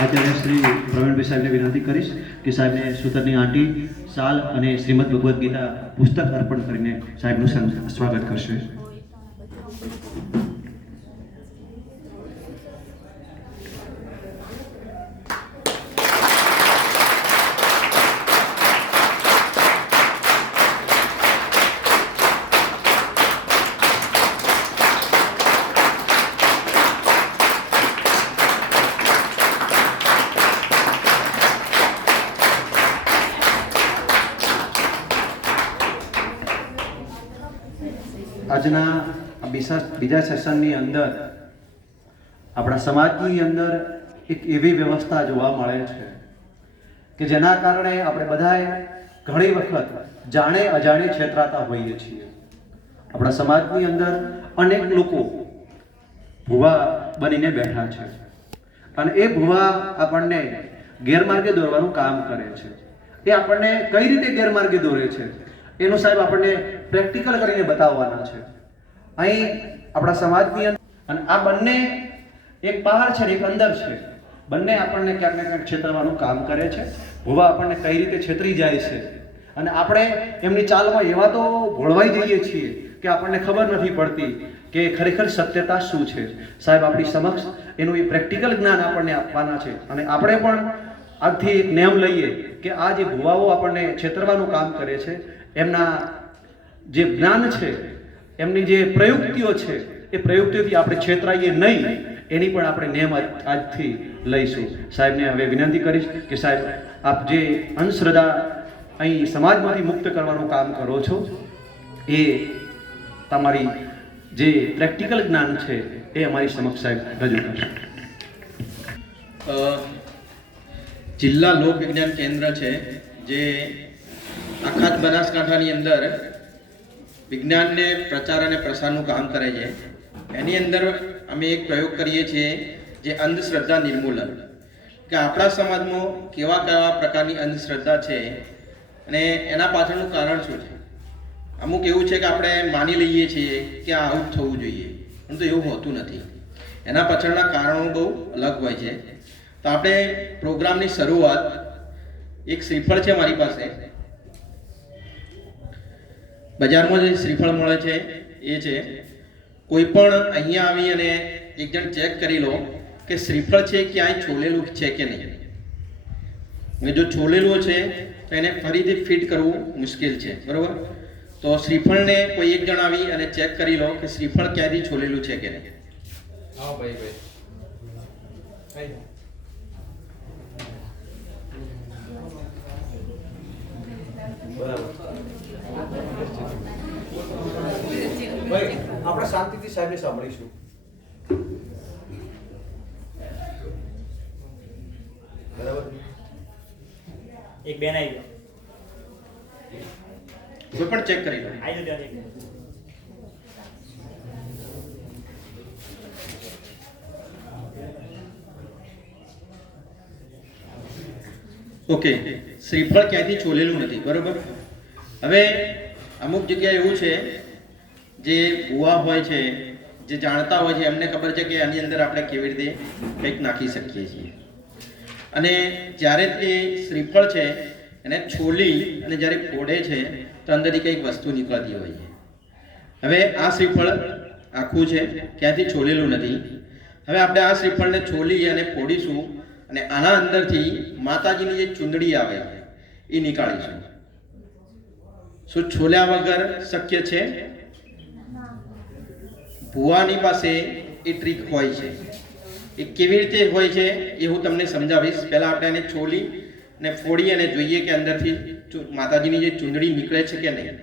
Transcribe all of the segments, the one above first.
આચાર્ય શ્રી પ્રવીણભાઈ સાહેબને વિનંતી કરીશ કે સાહેબને સૂતરની આંટી સાલ અને શ્રીમદ ભગવદ્ ગીતા પુસ્તક અર્પણ કરીને સાહેબનું સ્વાગત કરશે. આજના બીજા સેશનની અંદર આપણા સમાજની અંદર એક એવી વ્યવસ્થા જોવા મળે છે કે જેના કારણે આપણે બધાએ ઘણી વખત જાણે અજાણે છેતરાતા હોઈએ છીએ. આપણા સમાજની અંદર અનેક લોકો ભુવા બનીને બેઠા છે અને એ ભુવા આપણને ગેરમાર્ગે દોરવાનું કામ કરે છે. એ આપણને કઈ રીતે ગેરમાર્ગે દોરે છે એનું સાહેબ આપણને પ્રેક્ટિકલ કરીને બતાવવાના છે. અહીં આપણા સમાજની અંદર અને આ બંને એક બહાર છે ને એક અંદર છે, બંને આપણને ક્યાંક ને ક્યાંક છેતરવાનું કામ કરે છે. ભુવા આપણને કઈ રીતે છેતરી જાય છે અને આપણે એમની ચાલમાં એવા તો ભોળવાઈ જઈએ છીએ કે આપણને ખબર નથી પડતી કે ખરેખર સત્યતા શું છે. સાહેબ આપણી સમક્ષ એનું એ પ્રેક્ટિકલ જ્ઞાન આપણને આપવાના છે અને આપણે પણ આજથી એક નિયમ લઈએ કે આ જે ભુવાઓ આપણને છેતરવાનું કામ કરે છે એમના જે જ્ઞાન છે, એમની જે પ્રયુક્તિઓ છે એ પ્રયુક્તિઓથી આપણે છેતરાઈએ નહીં, એની પણ આપણે નિયમ આજથી લઈશું. સાહેબને હવે વિનંતી કરીશ કે સાહેબ આપ જે અંધશ્રદ્ધા અહીં સમાજમાંથી મુક્ત કરવાનું કામ કરો છો એ તમારી જે પ્રેક્ટિકલ જ્ઞાન છે એ અમારી સમક્ષ સાહેબ રજૂ કરશો. જિલ્લા લોક વિજ્ઞાન કેન્દ્ર છે જે આખા બનાસકાંઠાની અંદર વિજ્ઞાનને પ્રચાર અને પ્રસારનું કામ કરે છે. એની અંદર અમે એક પ્રયોગ કરીએ છીએ જે અંધશ્રદ્ધા નિર્મૂલન, કે આપણા સમાજમાં કેવા કેવા પ્રકારની અંધશ્રદ્ધા છે અને એના પાછળનું કારણ શું છે. અમુક એવું છે કે આપણે માની લઈએ છીએ કે આવું જ થવું જોઈએ, પરંતુ એવું હોતું નથી. એના પાછળના કારણો બહુ અલગ હોય છે. તો આપણે પ્રોગ્રામની શરૂઆત એક શ્રીફળ છે મારી પાસે, બજારમાં જે શ્રીફળ મળે છે એ છે. કોઈ પણ અહીંયા આવી અને એક જણ ચેક કરી લો કે શ્રીફળ છે ક્યાંય છોલેલું છે કે નહીં. અને જો છોલેલું છે તો એને ફરીથી ફિટ કરવું મુશ્કેલ છે, બરાબર. તો શ્રીફળને કોઈ એક જણ આવી અને ચેક કરી લો કે શ્રીફળ ક્યાંથી છોલેલું છે કે નહીં. હા ભાઈ ભાઈ આપણે શાંતિથી સાહેબને સાંભળીશું. બરાબર. એક બેન આવી ગયો, કોઈ પણ ચેક કરી લો. આવી ગયો. ઓકે, શ્રીફળ ક્યાંથી છોલેલું નથી, બરોબર. હવે અમુક જગ્યાએ એવું છે જે ભુવા હોય છે, જે જાણતા હોય છે, એમને ખબર છે કે આની અંદર આપણે કેવી રીતે કંઈક નાખી શકીએ છીએ. અને જ્યારે તે શ્રીફળ છે એને છોલી અને જ્યારે ફોડે છે તો અંદરથી કંઈક વસ્તુ નીકળતી હોય છે. હવે આ શ્રીફળ આખું છે, ક્યાંથી છોલેલું નથી. હવે આપણે આ શ્રીફળને છોલી અને ફોડીશું અને આના અંદરથી માતાજીની જે ચુંદડી આવે એ નીકાળીશું. શું છોલ્યા વગર શક્ય છે? ભુવાની પાસે એ ટ્રીક હોય છે. એ કેવી રીતે હોય છે એ હું તમને સમજાવીશ. પહેલાં આપણે એને છોલી ને ફોડી અને જોઈએ કે અંદરથી માતાજીની જે ચુંદડી નીકળે છે કે નહીં.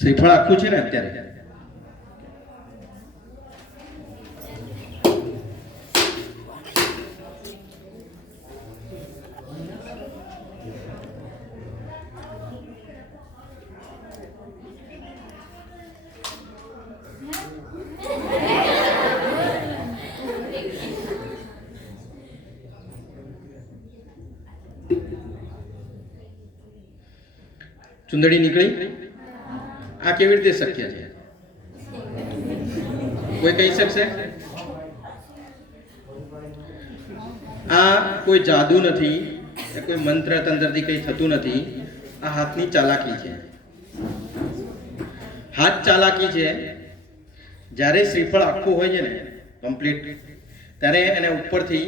શ્રીફળ આખું છે ને અત્યારે? ચુંદડી નીકળી? આ કેવી રીતે શક્ય છે? કોઈ કહી શકશે? આ કોઈ જાદુ નથી, કે કોઈ મંત્ર તંત્રથી કંઈ થતું નથી. આ હાથની ચાલાકી છે. હાથ ચાલાકી છે. જ્યારે શ્રીફળ આખું હોય છે ને કમ્પ્લીટ, ત્યારે એને ઉપરથી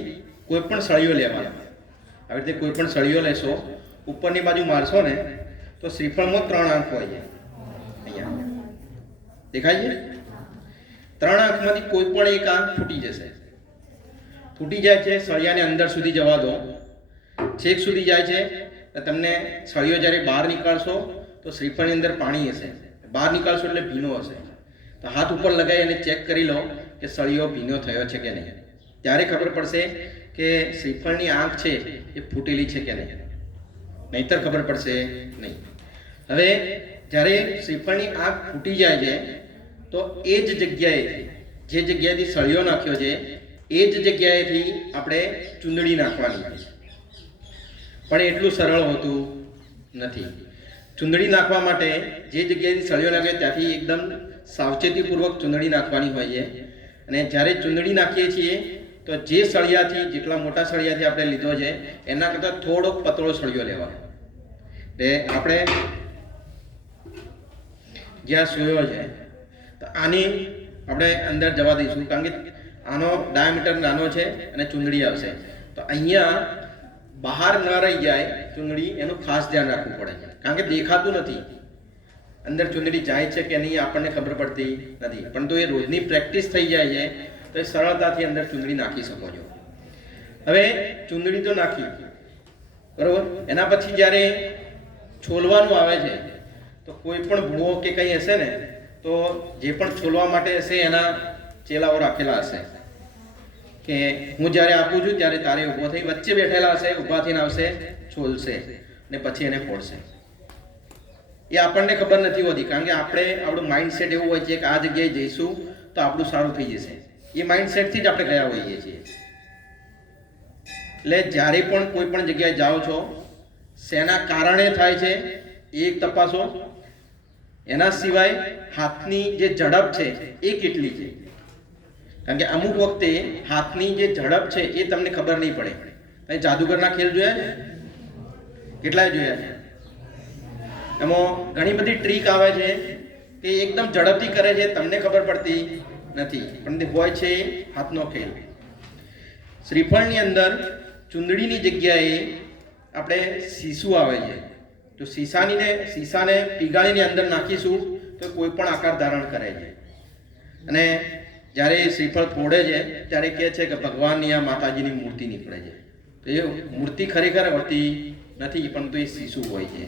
કોઈ પણ સળીઓ લેવાનો. આવી રીતે કોઈ પણ સળીઓ લેશો, ઉપરની બાજુ મારશો ને તો શ્રીફળમાં 3 આંખ હોય છે. અહીંયા દેખાય છે? 3 આંખમાંથી કોઈ પણ એક આંખ ફૂટી જશે. ફૂટી જાય છે, સળિયાને અંદર સુધી જવા દો, છેક સુધી જાય છે. તમને સળિયો જ્યારે બહાર નીકાળશો તો શ્રીફળની અંદર પાણી હશે. બહાર નીકાળશો એટલે ભીનો હશે. તો હાથ ઉપર લગાવી અને ચેક કરી લો કે સળિયો ભીનો થયો છે કે નહીં. ત્યારે ખબર પડશે કે શ્રીફળની આંખ છે એ ફૂટેલી છે કે નહીં. નહીંતર ખબર પડશે નહીં. હવે જ્યારે શ્રીફળની આંખ ફૂટી જાય છે તો એ જ જગ્યાએથી, જે જગ્યાએથી સળિયો નાખ્યો છે એ જ જગ્યાએથી આપણે ચૂંદડી નાખવાની છે. પણ એટલું સરળ હોતું નથી. ચૂંદડી નાખવા માટે જે જગ્યાએથી સળિયો નાખ્યો ત્યાંથી એકદમ સાવચેતીપૂર્વક ચૂંદડી નાખવાની હોય છે. અને જ્યારે ચૂંદડી નાખીએ છીએ તો જે સળિયાથી, જેટલા મોટા સળિયાથી આપણે લીધો છે એના કરતાં થોડોક પતળો સળિયો લેવાનો. એટલે આપણે જ્યાં સોયો છે તો આની આપણે અંદર જવા દઈશું, કારણ કે આનો ડાયામીટર નાનો છે અને ચૂંદડી આવશે. તો અહીંયા બહાર ન રહી જાય ચૂંદડી, એનું ખાસ ધ્યાન રાખવું પડે છે. કારણ કે દેખાતું નથી અંદર ચૂંદડી જાય છે કે નહીં, આપણને ખબર પડતી નથી. પરંતુ એ રોજની પ્રેક્ટિસ થઈ જાય છે તો એ સરળતાથી અંદર ચૂંદડી નાખી શકો છો. હવે ચૂંદડી તો નાખી બરોબર. એના પછી જ્યારે છોલવાનું આવે છે તો કોઈ પણ ભૂવો કે કંઈ હશે ને તો જે પણ છોલવા માટે હશે એના ચેલાઓ રાખેલા હશે કે હું જ્યારે આપું છું ત્યારે તારે ઊભો થઈ વચ્ચે બેઠેલા હશે, ઊભા થઈને આવશે, છોલશે ને પછી એને ફોડશે. એ આપણને ખબર નથી હોતી, કારણ કે આપણું માઇન્ડસેટ એવું હોય છે કે આ જગ્યાએ જઈશું તો આપણું સારું થઈ જશે. એ માઇન્ડસેટથી જ આપણે ગયા હોઈએ છીએ. એટલે જ્યારે પણ કોઈ પણ જગ્યાએ જાઓ છો, શેના કારણે થાય છે એ તપાસો. એના સિવાય હાથની જે ઝડપ છે એ કેટલી છે, કારણ કે અમુક વખતે હાથની જે ઝડપ છે એ તમને ખબર નહીં પડે. તમે જાદુગરના ખેલ જોયા છે? કેટલાય જોયા છે? એમાં ઘણી બધી ટ્રીક આવે છે કે એકદમ ઝડપથી કરે છે, તમને ખબર પડતી નથી, પણ તે હોય છે હાથનો ખેલ. શ્રીફળની અંદર ચૂંદડીની જગ્યાએ આપણે શીશું આવે છે, તો શીશાને પીગાળીને અંદર નાખીશું તો કોઈ પણ આકાર ધારણ કરે છે. અને જ્યારે શ્રીફળ ફોડે છે ત્યારે કહે છે કે ભગવાનની આ માતાજીની મૂર્તિ નીકળે છે. તો એ મૂર્તિ ખરેખર હોતી નથી, પરંતુ એ શીશું હોય છે.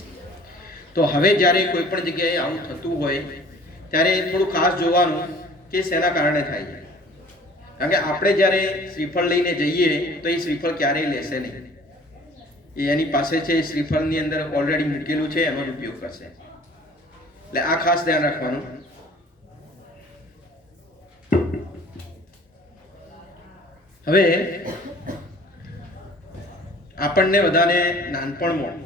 તો હવે જ્યારે કોઈ પણ જગ્યાએ આવું થતું હોય ત્યારે થોડું ખાસ જોવાનું કે શેના કારણે થાય છે. કારણ કે આપણે જ્યારે શ્રીફળ લઈને જઈએ તો એ શ્રીફળ ક્યારેય લેશે નહીં. એ એની પાસે છે, શ્રીફળની અંદર ઓલરેડી મૂકેલું છે, એનો ઉપયોગ કરશે. એટલે આ ખાસ ધ્યાન રાખવાનું. હવે આપણને બધાને નાનપણમાં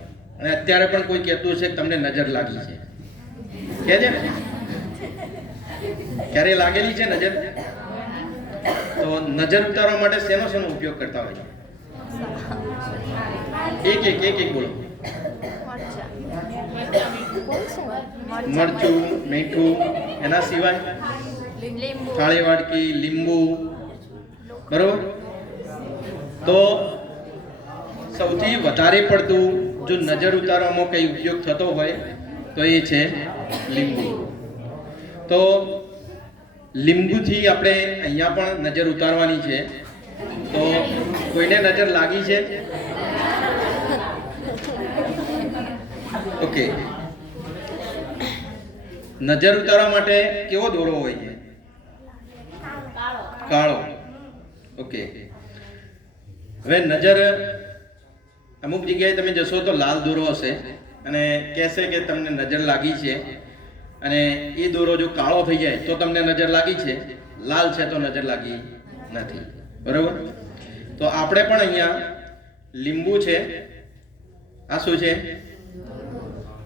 અને અત્યારે પણ કોઈ કહેતું છે કે તમને નજર લાગી છે, કહે છે ને? ક્યારે લાગેલી છે નજર? તો નજર ઉતારવા માટે શેનો ઉપયોગ કરતા હોય? એક બોલો. મરચું, મીઠું, એના સિવાય થાળી વાટકી, લીંબુ, બરોબર. તો સૌથી વધારે પડતું જો નજર ઉતારવામાં કંઈ ઉપયોગ થતો હોય તો એ છે લીંબુ. તો લીંબુથી આપણે અહીંયા પણ નજર ઉતારવાની છે. તો કોઈને નજર લાગી છે? ઓકે. નજર ઉતારવા માટે કેવો દોરો હોય છે? કાળો. ઓકે. હવે નજર અમુક જગ્યાએ તમે જશો તો લાલ દોરો હશે અને કહેશે કે તમને નજર લાગી છે, અને એ દોરો જો કાળો થઈ જાય તો તમને નજર લાગી છે, લાલ છે તો નજર લાગી નથી. બરોબર? તો આપણે પણ અહીંયા લીંબુ છે, આ શું છે?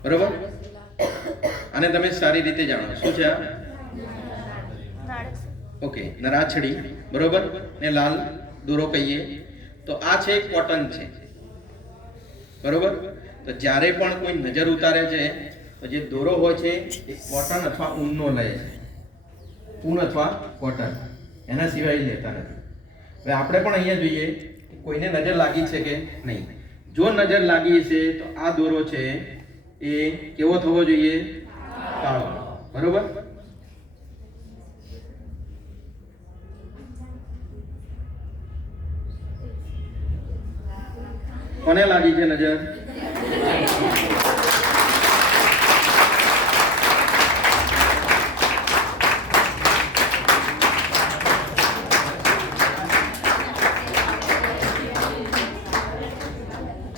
બરોબર? અને તમે સારી રીતે જાણો શું છે આ? ઓકે, નરાછડી. બરોબર? ને લાલ દોરો કહીએ તો આ છે કોટન છે. બરોબર? તો જ્યારે પણ કોઈ નજર ઉતારે છે તો જે દોરો હોય છે એ કોટન અથવા ઊનનો લે છે. ઊન અથવા કોટન, એના સિવાય લેતા નથી. હવે આપણે પણ અહીંયા જોઈએ કે કોઈને નજર લાગી છે કે નહીં. જો નજર લાગી છે તો આ દોરો છે એ કેવો થવો જોઈએ? કાળો. બરોબર? કોને લાગી છે નજર?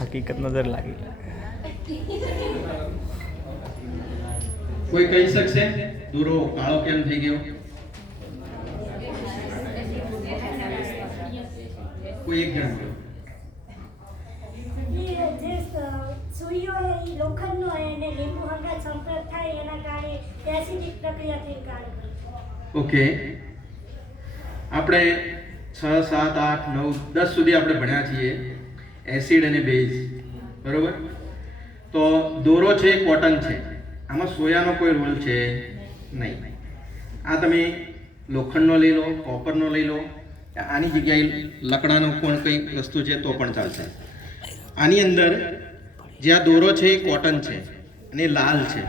હકીકત નજર લાગી. કોઈ કહી શકશે દોરો કાળો કેમ થઈ ગયો? કોઈ એક જણ બોલો. જે સુઈઓ હોય એ લોખંડનો હોય અને લીંબુ હંગાત સંપર્ક થાય એના કારણે એસિડિક પ્રક્રિયાથી કારણે. ઓકે, આપણે 6, 7, 8, 9, 10 સુધી આપણે ભણ્યા છીએ એસિડ અને બેઝ. બરોબર? તો દોરો છે કોટન છે, આમાં સોયાનો કોઈ રોલ છે નહીં. આ તમે લોખંડનો લઈ લો, કોપરનો લઈ લો, આની જગ્યાએ લકડાનો કોઈ કંઈ વસ્તુ છે તો પણ ચાલશે. આની અંદર જે આ દોરો છે એ કોટન છે અને લાલ છે.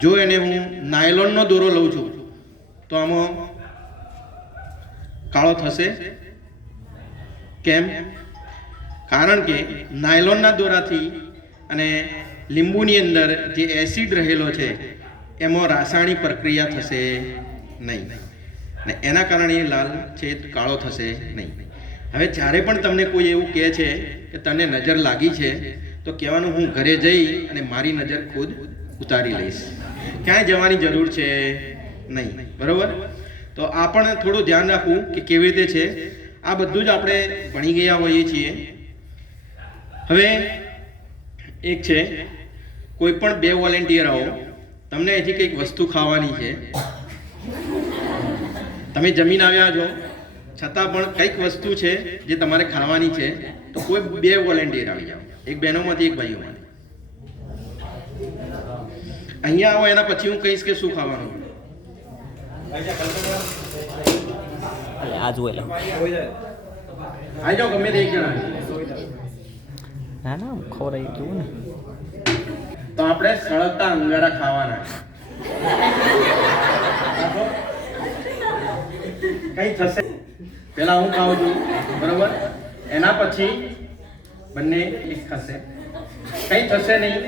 જો એને હું નાયલોનનો દોરો લઉં છું તો આમાં કાળો થશે. કેમ? કારણ કે નાયલોનના દોરાથી અને લીંબુની અંદર જે એસિડ રહેલો છે એમાં રાસાયણિક પ્રક્રિયા થશે નહીં, ને એના કારણે લાલ છે કાળો થશે નહીં. હવે જ્યારે પણ તમને કોઈ એવું કહે છે કે તને નજર લાગી છે તો કહેવાનું હું ઘરે જઈ અને મારી નજર ખુદ ઉતારી લઈશ, ક્યાંય જવાની જરૂર છે નહીં. બરોબર? તો આ પણ થોડું ધ્યાન રાખવું કે કેવી રીતે છે. આ બધું જ આપણે ભણી ગયા હોઈએ છીએ. હવે એક છે, કોઈ પણ 2 વોલેન્ટિયર આવો, તમને અહીંથી કંઈક વસ્તુ ખાવાની છે, તમે જમીન આવ્યા છો છતાં પણ કંઈક વસ્તુ છે જે તમારે ખાવાની છે, તો કોઈ 2 વોલેન્ટિયર આવી જાઓ, એક બહેનોમાંથી એક ભાઈઓમાંથી. અહીંયા આવો એના પછી હું કહીશ કે શું ખાવાનું. આ જોઈ લો. આવી જાઓ, ગમે તે એક જણા. ના ના ખોરાઈ જોવું ને. તો આપણે સળગતા અંગારા ખાવાના. કઈ થશે? પેલા હું ખાઉં છું, બરોબર? એના પછી બંને એક થશે. કઈ થશે નહીં,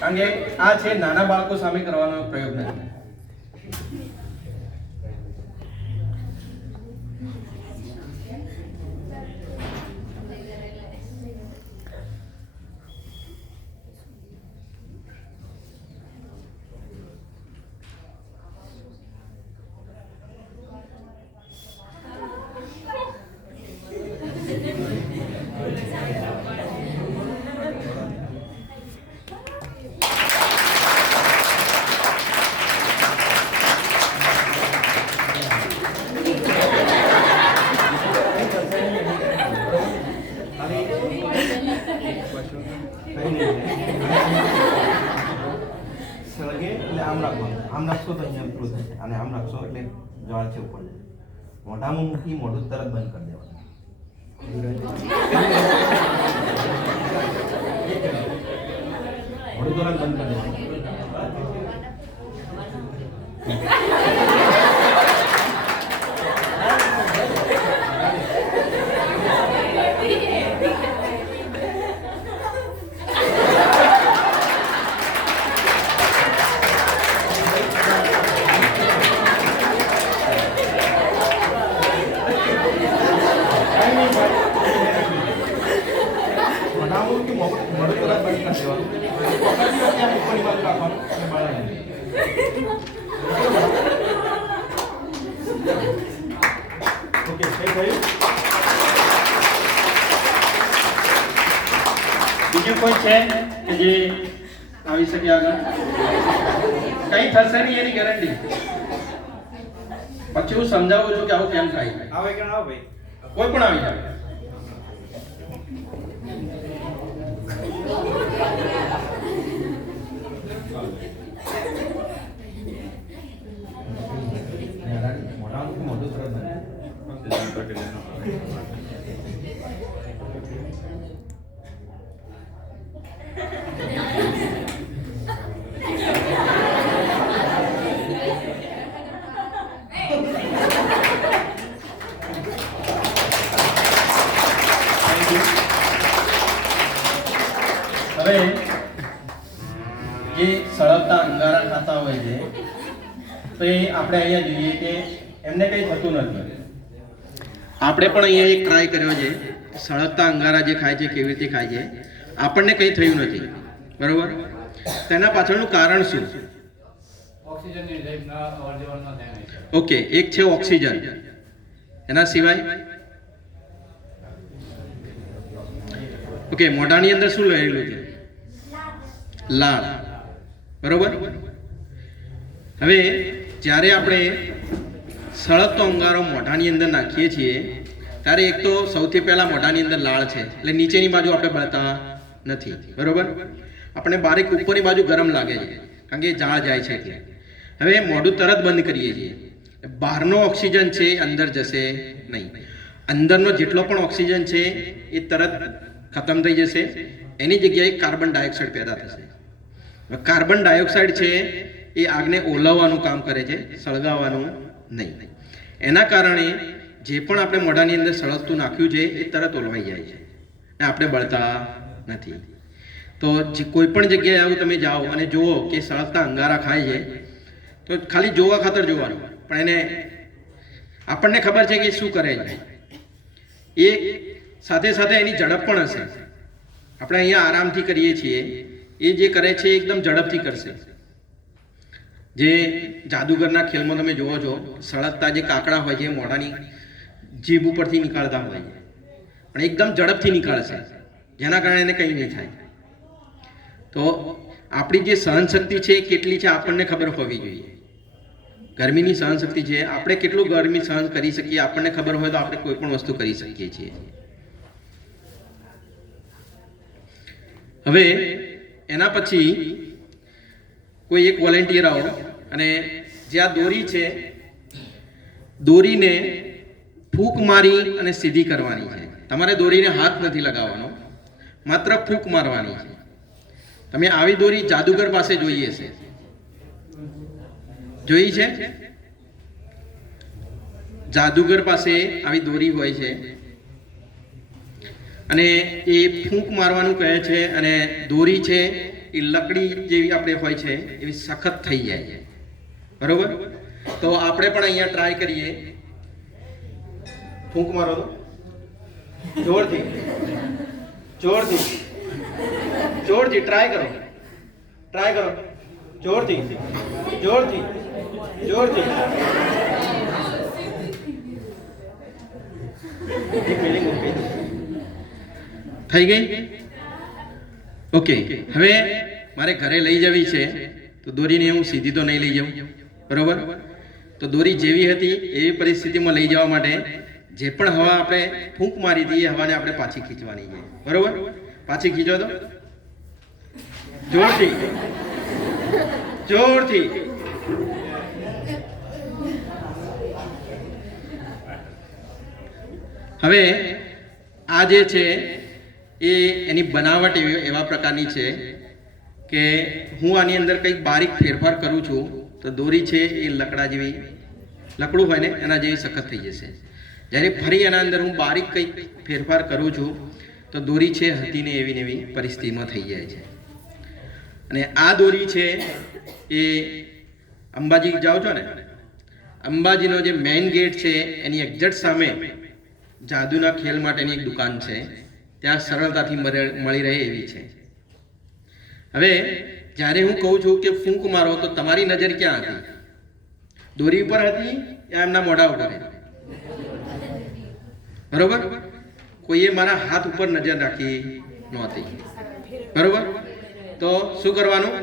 કારણ કે આ છે નાના બાળકો સામે કરવાનો પ્રયોગ નથી. સળગે એટલે આમ રાખવાનું, આમ રાખશો તો અહીંયા પેલું થશે, અને આમ રાખશો એટલે જળ છે ઉપર જાય. મોઢામાં મૂકી મોઢું તરત બંધ કરી દેવાનું. મોઢું તરત બંધ કરી દેવાનું. ઓકે, કઈ થયું? બીજું કોઈ છે કે જે આવી શકે આગળ? કઈ થશે નહીં એની ગેરંટી. પછી હું સમજાવું છું કે આવું કેમ થાય. આવે કે ના આવે ભાઈ? કોઈ પણ આવી જાય. હવે જે સળગતા અંગારા ખાતા હોય છે તો એ આપણે અહીંયા જોઈએ કે એમને કંઈ થતું નથી. આપણે પણ અહીંયા એક ટ્રાય કર્યો છે. સળગતા અંગારા જે ખાય છે કેવી રીતે ખાય છે, આપણને કંઈ થયું નથી. બરોબર? તેના પાછળનું કારણ શું? ઓકે, એક છે ઓક્સિજન. એના સિવાય ઓકે, મોઢાની અંદર શું રહેલું છે? લાળ. બરોબર? હવે જ્યારે આપણે સળગતો અંગારો મોઢાની અંદર નાખીએ છીએ ત્યારે એક તો સૌથી પહેલા મોઢાની અંદર લાળ છે, એટલે નીચેની બાજુ આપણે બળતા નથી. બરોબર? આપણે બારીક ઉપરની બાજુ ગરમ લાગે છે કારણ કે ઝાળ જાય છે એટલે. હવે મોઢું તરત બંધ કરીએ છીએ. બહારનો ઓક્સિજન છે અંદર જશે નહીં. અંદરનો જેટલો પણ ઓક્સિજન છે એ તરત ખતમ થઈ જશે. એની જગ્યાએ કાર્બન ડાયોક્સાઇડ પેદા થશે. કાર્બન ડાયોક્સાઇડ છે એ આગને ઓલવવાનું કામ કરે છે, સળગાવવાનું નહીં. એના કારણે જે પણ આપણે મોઢાની અંદર સળગતું નાખ્યું છે એ તરત ઓલવાઈ જાય છે અને આપણે બળતા નથી. તો કોઈ પણ જગ્યાએ આવું તમે જાઓ અને જુઓ કે સળગતા અંગારા ખાય છે તો ખાલી જોવા ખાતર જોવાનું, પણ એને આપણને ખબર છે કે શું કરે છે. એ સાથે સાથે એની ઝડપ પણ હશે. આપણે અહીંયા આરામથી કરીએ છીએ, એ જે કરે છે એકદમ ઝડપથી કરશે. જે જાદુગરના ખેલમાં તમે જુઓ છો, સળગતા જે કાકડા હોય છે મોઢાની જીભ ઉપરથી નીકળતા હોય છે, પણ એકદમ ઝડપથી નીકળશે, જેના કારણે એને કંઈ નહીં થાય. તો આપણી જે સહનશક્તિ છે એ કેટલી છે આપણને ખબર હોવી જોઈએ. ગરમીની સહનશક્તિ છે, આપણે કેટલું ગરમી સહન કરી શકીએ આપણને ખબર હોય તો આપણે કોઈ પણ વસ્તુ કરી શકીએ છીએ. હવે એના પછી કોઈ એક વોલેન્ટિયર આવો અને જે આ દોરી છે, દોરીને ફૂંક મારી અને સીધી કરવાની છે. તમારે દોરીને હાથ નથી લગાવવાનો, માત્ર ફૂંક મારવાની છે. તમે આવી દોરી જાદુગર પાસે જોઈએ છે, જોઈ છે? જાદુગર પાસે આવી દોરી હોય છે અને એ ફૂંક મારવાનું કહે છે અને દોરી છે એ લકડી જેવી આપણે હોય છે એવી સખત થઈ જાય છે. બરોબર? તો આપણે પણ અહીંયા ટ્રાય કરીએ. ફૂંક મારો તો જોરથી જોરથી જોરથી ટ્રાય કરો, ટ્રાય કરો, જોરથી જોરથી જોરથી. થઈ ગઈ? ઓકે, હવે મારે ઘરે લઈ જવી છે તો દોરીને હું સીધી તો નહીં લઈ જાઉં. બરોબર? તો દોરી જેવી હતી એવી પરિસ્થિતિમાં લઈ જવા માટે જે પણ હવા આપણે ફૂંક મારી હતી એ હવાને આપણે પાછી ખીચવાની છે. બરોબર? પાછી ખીચો તો જોરથી જોરથી. હવે આ જે છે એ એની બનાવટ એવા પ્રકારની છે કે હું આની અંદર કંઈક બારીક ફેરફાર કરું છું તો દોરી છે એ લકડા જેવી, લકડું હોય ને એના જેવી સખત થઈ જશે. જ્યારે ફરી એના અંદર હું બારીક કંઈક ફેરફાર કરું છું તો દોરી છે હતી ને એવી ને એવી પરિસ્થિતિમાં થઈ જાય છે. અને આ દોરી છે એ અંબાજી જાઓ છો ને, અંબાજીનો જે મેઇન ગેટ છે એની એક્ઝેક્ટ સામે જાદુના ખેલ માટેની એક દુકાન છે, ત્યાં સરળતાથી મળી રહે એવી છે. હવે જ્યારે હું કહું છું કે ફૂંક મારો તો તમારી નજર ક્યાં હતી? દોરી ઉપર હતી યા એમના મોઢા ઉપર હતી? બરોબર, કોઈએ મારા હાથ ઉપર નજર રાખી નહોતી, બરોબર. તો શું કરવાનું?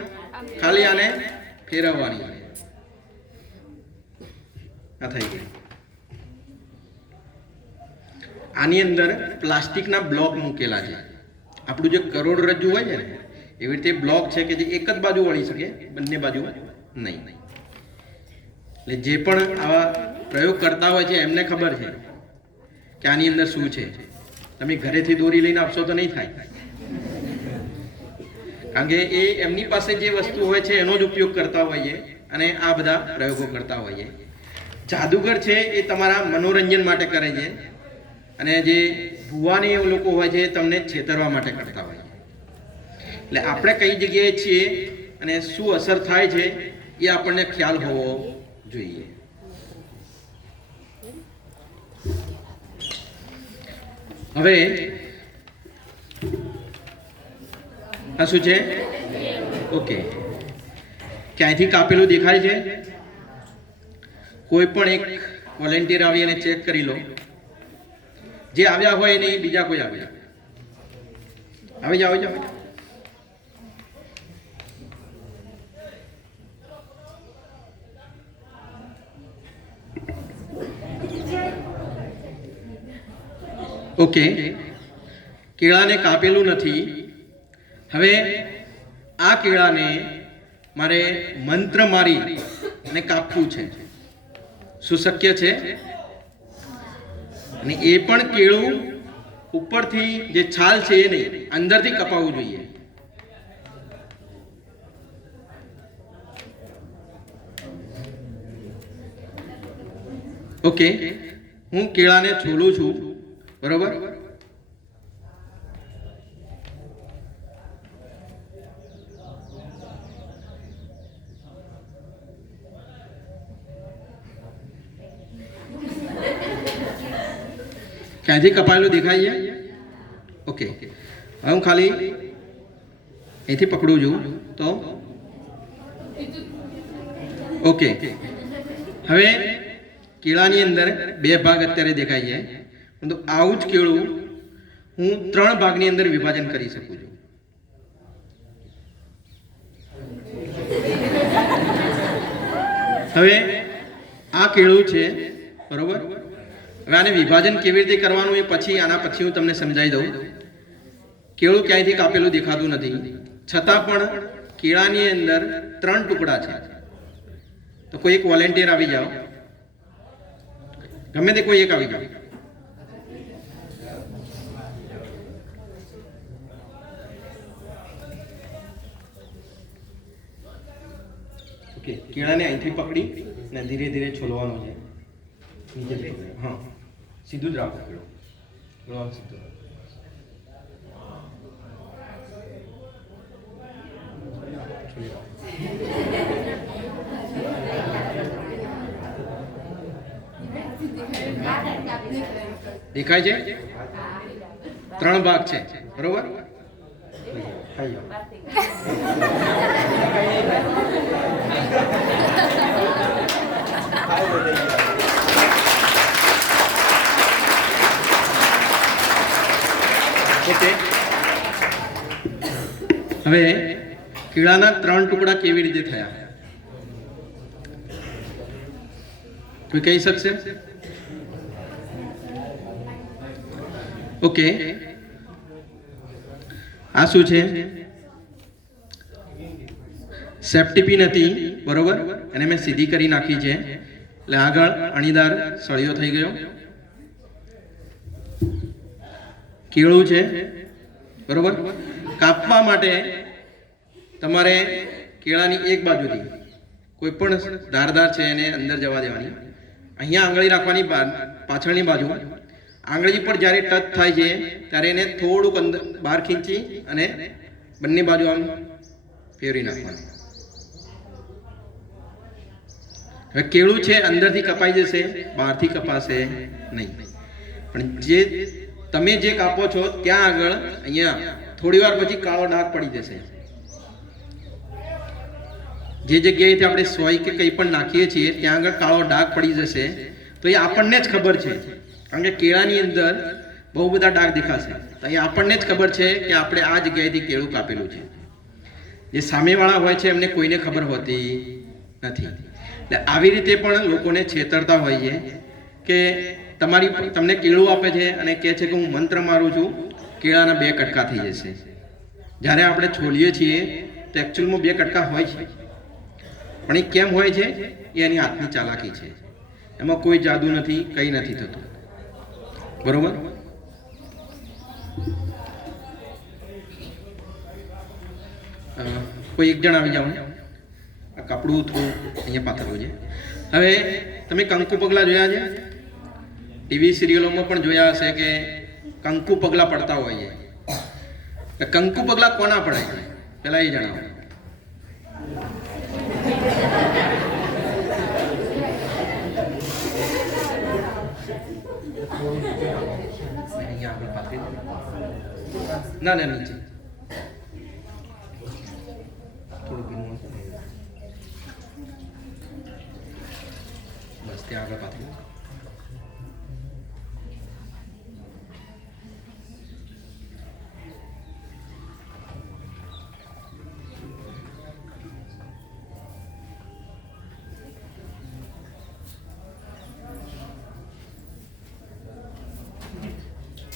ખાલી આને ફેરવવાની. આ થઈ ગયું. આની અંદર પ્લાસ્ટિકના બ્લોક મૂકેલા છે. આપણું જે કરોડરજ્જુ હોય છે ને એવી રીતે બ્લોક છે કે જે એક જ બાજુ વળી શકે, બંને બાજુ નહીં. એટલે જે પણ આવા પ્રયોગ કરતા હોય છે એમને ખબર છે કે આની અંદર શું છે. તમે ઘરેથી દોરી લઈને આપશો તો નહીં થાય, કારણ કે એ એમની પાસે જે વસ્તુ હોય છે એનો જ ઉપયોગ કરતા હોઈએ અને આ બધા પ્રયોગો કરતા હોઈએ. જાદુગર છે એ તમારા મનોરંજન માટે કરે છે અને જે ભુવાની એ લોકો હોય છે એ તમને છેતરવા માટે કરતા હોય. એટલે આપણે કઈ જગ્યાએ છીએ અને શું અસર થાય છે એ આપણને ખ્યાલ હોવો જોઈએ. હવે આ શું છે? ઓકે, ક્યાંયથી કાપેલું દેખાય છે? કોઈ પણ એક વોલેન્ટિયર આવી અને ચેક કરી લો. જે આવ્યા હોય નહીં, બીજા કોઈ આવી જાઓ. ઓકે, કેળાને કાપેલું નથી. હવે આ કેળાને મારે મંત્ર મારી અને કાપવું છે. શું શક્ય છે? અને એ પણ કેળું ઉપરથી જે છાલ છે એ નહીં, અંદરથી કપાવવું જોઈએ. ઓકે, હું કેળાને છોલું છું, બરોબર. ક્યાંથી કપાયેલું દેખાય છે? ઓકે, હવે હું ખાલી અહીંથી પકડું છું તો ઓકે. હવે કેળાની અંદર બે ભાગ અત્યારે દેખાય છે, પરંતુ આવું જ કેળું હું 3 ભાગની અંદર વિભાજન કરી શકું છું. હવે આ કેળું છે, બરોબર. હવે આને વિભાજન કેવી રીતે કરવાનું એ પછી આના પછી હું તમને સમજાવી દઉં. કેળું ક્યાંયથી કાપેલું દેખાતું નથી, છતાં પણ કેળાની અંદર 3 ટુકડા છે. તો કોઈ એક વોલેન્ટિયર આવી જાઓ, ગમે તે કોઈ એક આવી જાઓ. ઓકે, કેળાને અહીંથી પકડી અને ધીરે ધીરે છોલવાનું છે. નીચે, હા, સીધું જ રાખો કેળું. સીધું દેખાય છે? 3 ભાગ છે, બરોબર. ખાઈ જાઓ. ઓકે, હવે કેળાના 3 ટુકડા કેવી રીતે થયા? કોઈ કહી શકશે? ઓકે, આ શું છે? સેફ્ટી પિન હતી, બરોબર. એને મેં સીધી કરી નાખી છે, એટલે આગળ અણીદાર સળિયો થઈ ગયો. કેળું છે, બરોબર. કાપવા માટે તમારે કેળાની એક બાજુથી કોઈ પણ ધારદાર છે એને અંદર જવા દેવાની. અહીંયા આંગળી રાખવાની, પાછળની બાજુ આંગળી પર જ્યારે ટચ થાય છે ત્યારે એને થોડુંક અંદર બહાર ખીંચી અને બંને બાજુ આમ ફેરવી નાખવાનું. હવે કેળું છે અંદરથી કપાઈ જશે, બહારથી કપાશે નહીં. પણ જે તમે જે કાપો છો ત્યાં આગળ અહીંયા થોડી વાર પછી કાળો ડાઘ પડી જશે. જે જગ્યાએથી આપણે સોય કે કંઈ પણ નાખીએ છીએ ત્યાં આગળ કાળો ડાઘ પડી જશે. તો એ આપણને જ ખબર છે કારણ કે કેળાની અંદર બહુ બધા ડાઘ દેખાશે તો અહીંયા આપણને જ ખબર છે કે આપણે આ જગ્યાએથી કેળું કાપેલું છે. જે સામેવાળા હોય છે એમને કોઈને ખબર હોતી નથી. એટલે આવી રીતે પણ લોકોને છેતરતા હોય છે કે તમને કેળું આપે છે અને કહે છે કે હું મંત્ર મારું છું, કેળાના 2 કટકા થઈ જશે. જ્યારે આપણે છોલીએ છીએ તો એકચ્યુઅલમાં 2 કટકા હોય છે, પણ એ કેમ હોય છે એ એની હાથની ચાલાકી છે. એમાં કોઈ જાદુ નથી, કંઈ નથી થતું. બરોબર? કોઈ એક જણ આવી જાઓ ને, આ કપડું થોડું અહીંયા પાથરવું છે. હવે તમે કંકુ પગલા જોયા છે? ટીવી સિરિયલોમાં પણ જોયા હશે કે કંકુ પગલા પડતા હોય છે. કંકુ પગલા કોના પડે છે પહેલા એ જણાવો. ના ના નીચે થોડું ભીનું હશે. બસ ત્યાં આગળ પાથરી.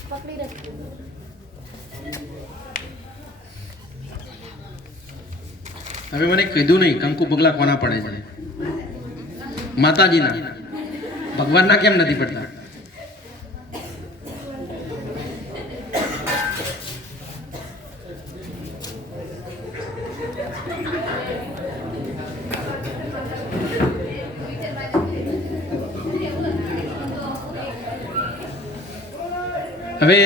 પકડી રાખજો. હવે મને કીધું નહીં કંકુ પગલા કોના પડે છે? માતાજીના. ભગવાનના કેમ નથી પડતા? હવે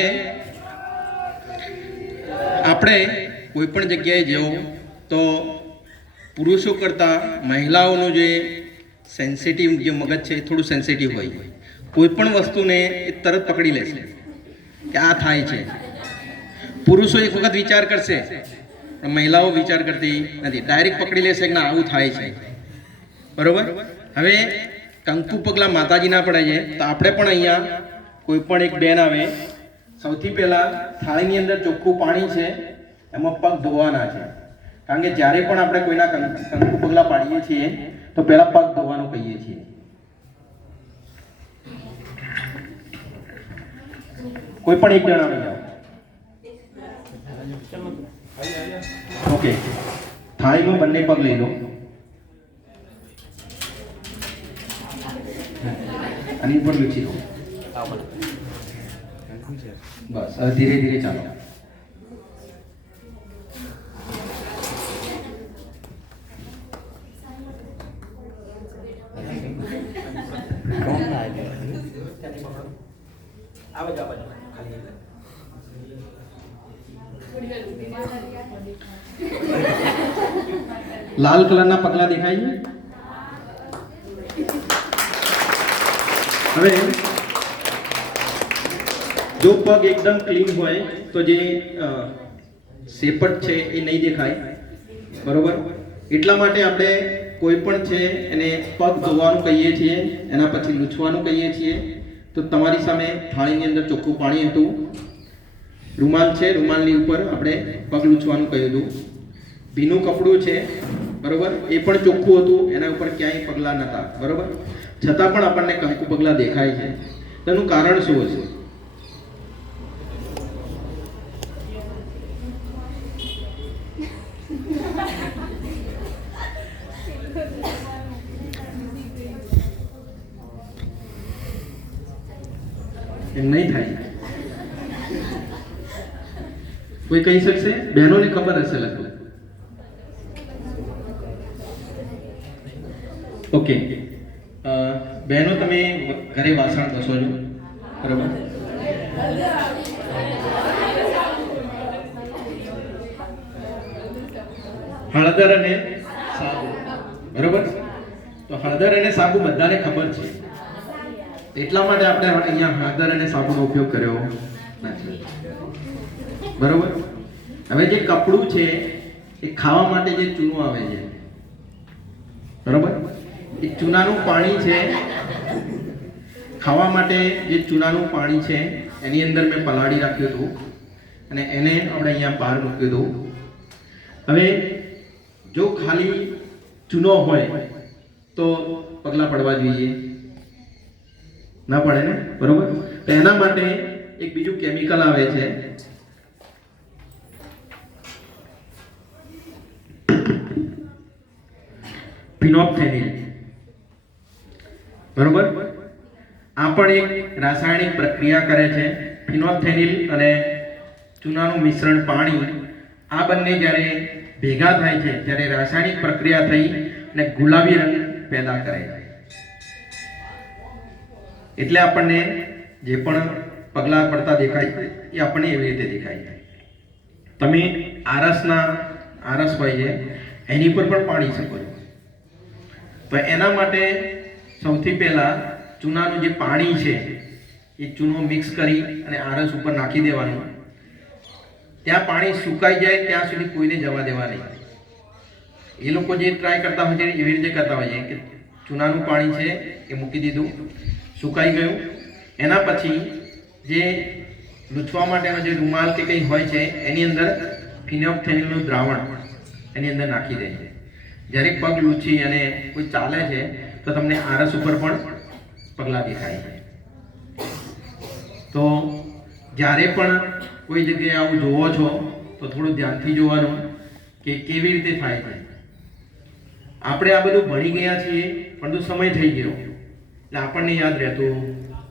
આપણે કોઈ પણ જગ્યાએ જવું તો પુરુષો કરતાં મહિલાઓનું જે સેન્સિટિવ જે મગજ છે એ થોડું સેન્સિટિવ હોય. કોઈ પણ વસ્તુને એ તરત પકડી લેશે કે આ થાય છે. પુરુષો એક વખત વિચાર કરશે પણ મહિલાઓ વિચાર કરતી નથી, ડાયરેક્ટ પકડી લેશે કે ના આવું થાય છે. બરોબર? હવે કંકુ પગલા માતાજીના પડે છે તો આપણે પણ અહીંયા કોઈ પણ એક બેન આવે, સૌથી પહેલાં થાળીની અંદર ચોખ્ખું પાણી છે એમાં પગ ધોવાના છે. કારણ કે જ્યારે પણ આપણે કોઈના કંકુ પગલા પાડીએ છીએ તો પહેલા પગ ધોવાનું કહીએ છીએ. કોઈ પણ એક જણ આવી જાઓ. ઓકે, થાળીમાં બંને પગ લઈ લો. આની ઉપર લૂછી લો. બસ હવે ધીરે ધીરે ચાલો. લાલ કલરના પગલા દેખાય છે. હવે જો પગ એકદમ ક્લીન હોય તો જે સેપટ છે એ નહીં દેખાય. બરોબર? એટલા માટે આપણે કોઈ પણ છે એને પગ ધોવાનું કહીએ છીએ, એના પછી લૂછવાનું કહીએ છીએ. તો તમારી સામે થાળીની અંદર ચોખ્ખું પાણી હતું, રૂમાલ છે, રૂમાલની ઉપર આપણે પગ લૂછવાનું કહ્યું હતું. ભીનું કપડું છે, બરોબર, એ પણ ચોખ્ખું હતું, એના ઉપર ક્યાંય પગલા નહોતા. બરોબર? છતાં પણ આપણને કંકુ પગલા દેખાય છે. તેનું કારણ શું હશે? એમ નહીં થાય. કોઈ કહી શકશે? બહેનોને ખબર હશે લગભગ. ઓકે, બહેનો તમે ઘરે વાસણ ઘસો છો, બરોબર? હળદર અને સાબુ, બરોબર? તો હળદર અને સાબુ બધાને ખબર છે, એટલા માટે આપણે અહીંયા હળદર અને સાબુનો ઉપયોગ કર્યો નથી. બરોબર? હવે જે કપડું છે એ ખાવા માટે જે ચૂનો આવે છે, બરોબર, એ ચૂનાનું પાણી છે ખાવા માટે જે ચૂનાનું પાણી છે એની અંદર મેં પલાળી રાખ્યું હતું અને એને આપણે અહીંયા બહાર મૂક્યું હતું. હવે જો ખાલી ચૂનો હોય તો પગલાં પડવા જોઈએ ના પડે ને, બરોબર? તો એના માટે એક બીજું કેમિકલ આવે છે, ફિનોપ્થેનિલ, બરોબર? આ પણ એક રાસાયણિક પ્રક્રિયા કરે છે. ફિનોપ્થેનિલ અને ચૂનાનું મિશ્રણ પાણી આ બંને જ્યારે ભેગા થાય છે ત્યારે રાસાયણિક પ્રક્રિયા થઈ અને ગુલાબી રંગ પેદા કરે છે. એટલે આપણને જે પણ પગલાં પડતા દેખાય એ આપણને એવી રીતે દેખાય છે. તમે આરસ હોય છે એની પર પણ પાડી શકો છો. તો એના માટે સૌથી પહેલા ચૂનાનું જે પાણી છે એ ચૂનો મિક્સ કરી અને આરસ ઉપર નાખી દેવાનું. ત્યાં પાણી સુકાઈ જાય ત્યાં સુધી કોઈને જવા દેવા નહીં. એ લોકો જે ટ્રાય કરતા હોય છે એવી રીતે કરતા હોય છે કે ચૂનાનું પાણી છે એ મૂકી દીધું, સુકાઈ ગયું, એના પછી જે લૂછવા માટેનો જે રૂમાલ કે કંઈ હોય છે એની અંદર ફિનોપ્થેનિલનું દ્રાવણ એની અંદર નાખી દે છે. જ્યારે પગ લૂછી અને કોઈ ચાલે છે તો તમને આરસ ઉપર પણ પગલાં દેખાય છે. તો જ્યારે પણ કોઈ જગ્યાએ આવું જોવો છો તો થોડું ધ્યાનથી જોવાનું કે કેવી રીતે થાય છે. આપણે આ બધું ભણી ગયા છીએ પરંતુ સમય થઈ ગયો એટલે આપણને યાદ રહેતું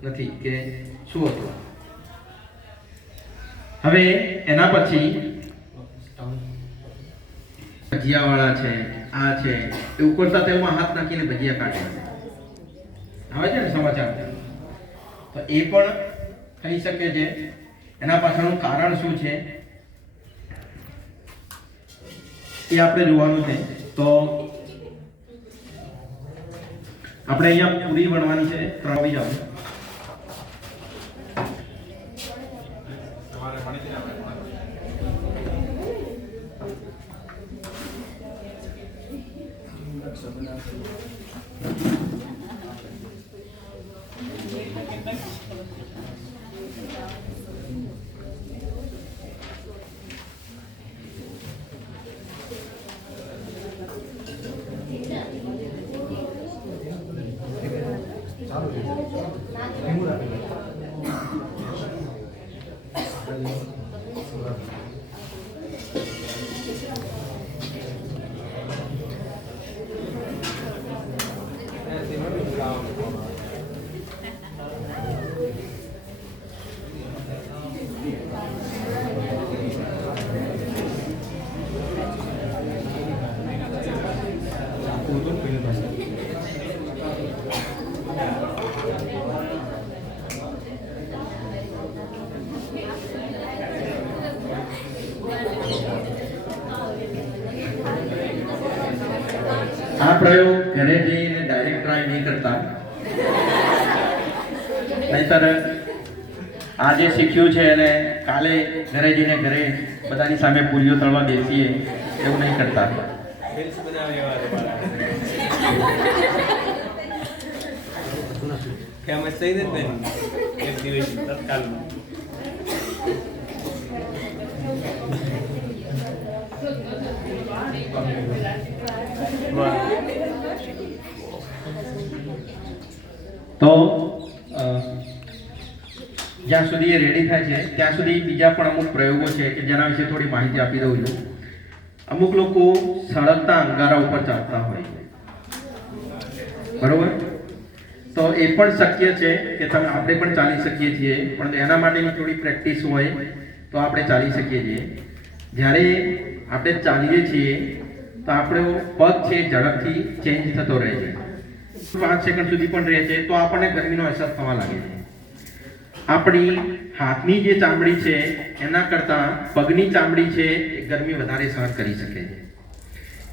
નથી કે શું હતું. હવે એના પછી ભજીયાવાળા છે, આ છે, એ ઉકળતા તેલમાં હાથ નાખીને ભજીયા કાઢે આવે છે ને સમાચાર, તો એ પણ થઈ શકે છે. એના પાછળનું કારણ શું છે એ આપણે જોવાનું છે. તો આપણે અહીંયા પૂરી બનવાની છે, ત્રણ જાવ. આ પ્રયોગ ઘરે જઈને ડાયરેક્ટ ટ્રાય નહીં કરતા, નહીતર આજે શીખ્યું છે અને કાલે ઘરે જઈને ઘરે બધાની સામે પૂરીઓ તળવા બેસીએ એવું નહીં કરતા. ફેમસ થઈ જશે ને એક દિવસ તત્કાલમાં. તો જ્યાં સુધી એ રેડી થાય છે ત્યાં સુધી બીજા પણ અમુક પ્રયોગો છે કે જેના વિશે થોડી માહિતી આપી દઉં છું. અમુક લોકો સળગતા અંગારા ઉપર ચાલતા હોય છે, બરોબર? તો એ પણ શક્ય છે કે આપણે પણ ચાલી શકીએ છીએ, પણ એના માટેની થોડી પ્રેક્ટિસ હોય તો આપણે ચાલી શકીએ છીએ. જ્યારે આપણે ચાલીએ છીએ તો આપણો પગ છે ઝડપથી ચેન્જ થતો રહે છે, 5 સેકન્ડ સુધી પણ રહે છે, તો આપણને ગરમીનો અહેસાસ થવા લાગે છે. આપણી હાથની જે ચામડી છે એના કરતાં પગની ચામડી છે એ ગરમી વધારે સહન કરી શકે છે.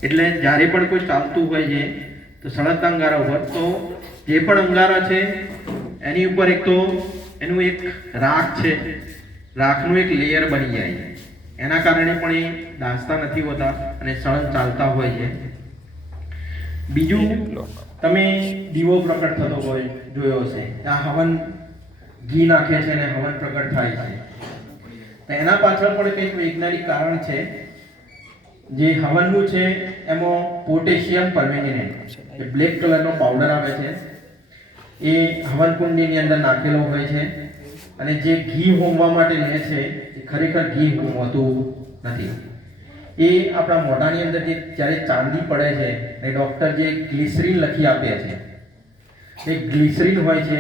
એટલે જ્યારે પણ કોઈ ચાલતું હોય છે તો સળગતા અંગારા ઉપર, તો જે પણ અંગારા છે એની ઉપર એક તો એનું એક રાખ છે, રાખનું એક લેયર બની જાય છે. એના કારણે પણ એ દાઝતા નથી હોતા અને સળંગ ચાલતા હોય છે. બીજું તમે દીવો પ્રકટ થતો હોય જોયો હશે, આ હવન ઘી નાખે છે અને હવન પ્રકટ થાય છે. તો એના પાછળ પણ કંઈક વૈજ્ઞાનિક કારણ છે. જે હવનનું છે એમાં પોટેશિયમ પરમેંગેનેટ એ બ્લેક કલરનો પાવડર આવે છે, એ હવન કુંડીની અંદર નાખેલો હોય છે. અને જે ઘી હોમવા માટે લે છે એ ખરેખર ઘી હોમતું નથી. એ આપણા મોઢાની અંદર જે જ્યારે ચાંદી પડે છે એ ડૉક્ટર જે ગ્લિસરીન લખી આપે છે, એ ગ્લિસરીન હોય છે.